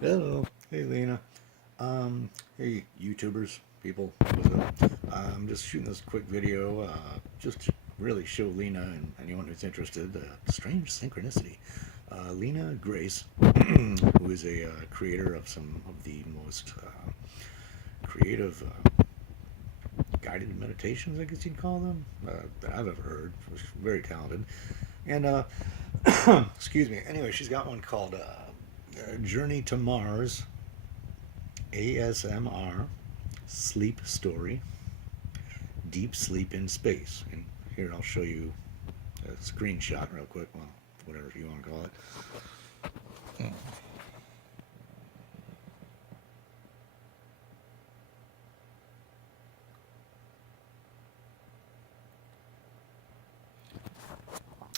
Hello. Hey, Lina. Hey, YouTubers, people. What's up? I'm just shooting this quick video just to really show Lina and anyone who's interested strange synchronicity. Lina Grace, who is a creator of some of the most creative guided meditations, I guess you'd call them, that I've ever heard. She's very talented. And, excuse me, anyway, she's got one called Journey to Mars, ASMR, Sleep Story, Deep Sleep in Space. And here I'll show you a screenshot real quick, well, whatever you want to call it.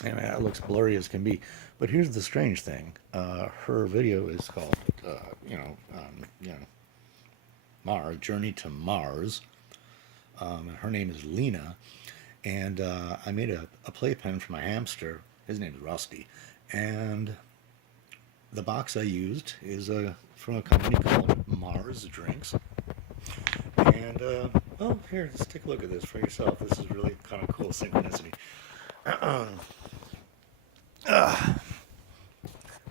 Anyway, that looks blurry as can be. But here's the strange thing. Her video is called, Mars, Journey to Mars. And her name is Lina. And I made a playpen for my hamster. His name is Rusty. And the box I used is from a company called Mars Drinks. And, well, here, just take a look at this for yourself. This is really kind of cool synchronicity.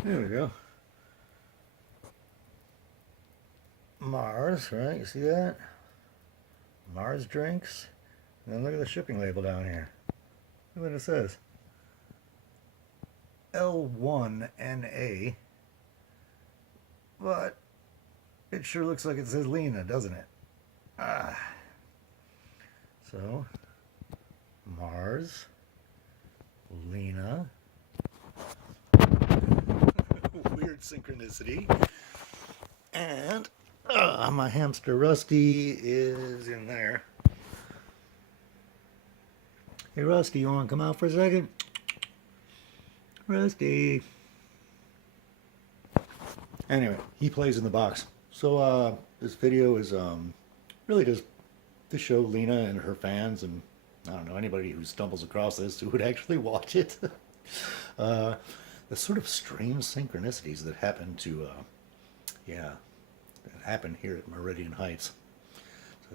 There we go. Mars, right? You see that? Mars Drinks. And then look at the shipping label down here. Look what it says. L1NA. But it sure looks like it says Lina, doesn't it? So, Mars, Lina. Weird synchronicity. And my hamster Rusty is in there. Hey Rusty, you want to come out for a second? Rusty. Anyway, he plays in the box. So this video is really just to show Lina and her fans, and I don't know, anybody who stumbles across this who would actually watch it. The sort of strange synchronicities that happen to, that happen here at Meridian Heights.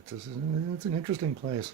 So it's an interesting place.